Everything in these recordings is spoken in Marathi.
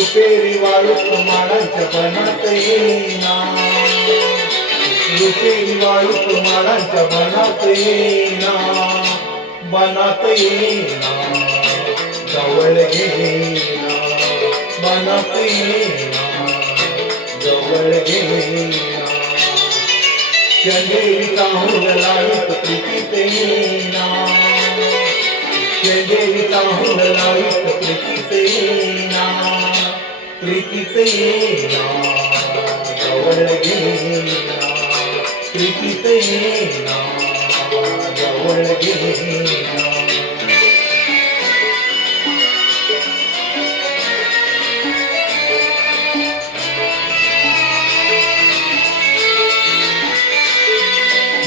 रुपेरी वाळूत माडांच्या बनात येईना, रुपेरी वाळूत माडांच्या बनात येईना, बनात येईना, जवळ घेईना, बनात येईना, जवळ घेईना. चंदेरीचा हुंड लावीत प्रीतीत येईना, चंदेरीचा हुंड लावीत प्रीतीत येईना, प्रीतीत येईना, जवळ घेईना, प्रीतीत येईना, जवळ घेईना.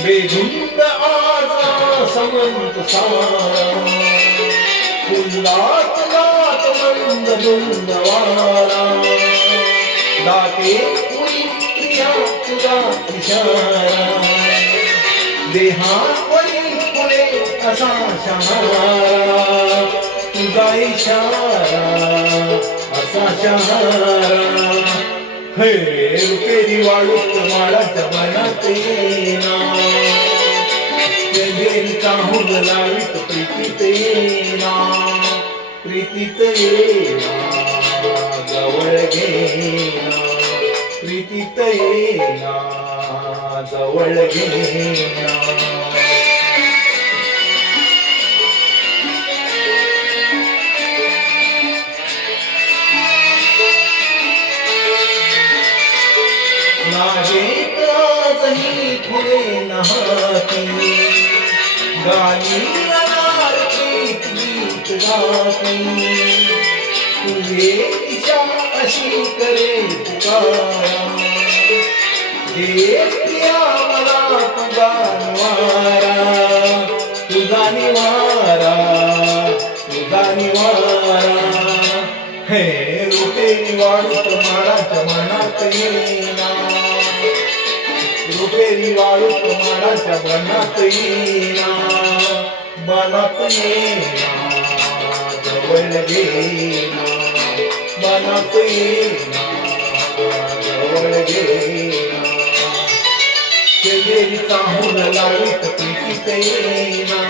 बेधुंद आजा समंत सारा, कुंदात लात मंद धुंद वारा, दाते कुणी प्रिया तुझा इशारा, देहावरी पुढे असा शहारा, तुझा इशारा असा शहारा. हे रुपेरी वाळूत माडाच्या बनात येईना, चंदेरीचा हुंड लावीत प्रीतीत येईना, प्रीतीत येईना, जवळ घेईना, प्रीतीत येईना, जवळ घेईना. नाहीत आजही फुले नहाती, गाणी अनार प्रीत गीत गाती, तुझे दिशा अशी करे पुकारा, दे प्रिया मला तुझा निवारा, तुझा निवारा, तुझा निवारा. हे रुपेरी वाळूत माडाच्या बनात येईना, रुपेरी वाळूत माडाच्या बनात येईना, बनात येईना, जवळ घेईना, बनात येईना, जवळ घेईना. चंदेरीचा हुंड लावीत प्रीतीत येईना,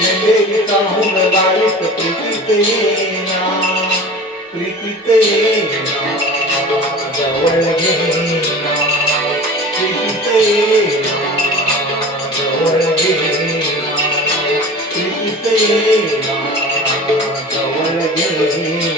चंदेरीचा हुंड लावीत प्रीतीत येईना, प्रीतीत येईना, जवळ घेईना, प्रीतीत येईना, जवळ घेईना, प्रीतीत येईना, जवळ घेईना.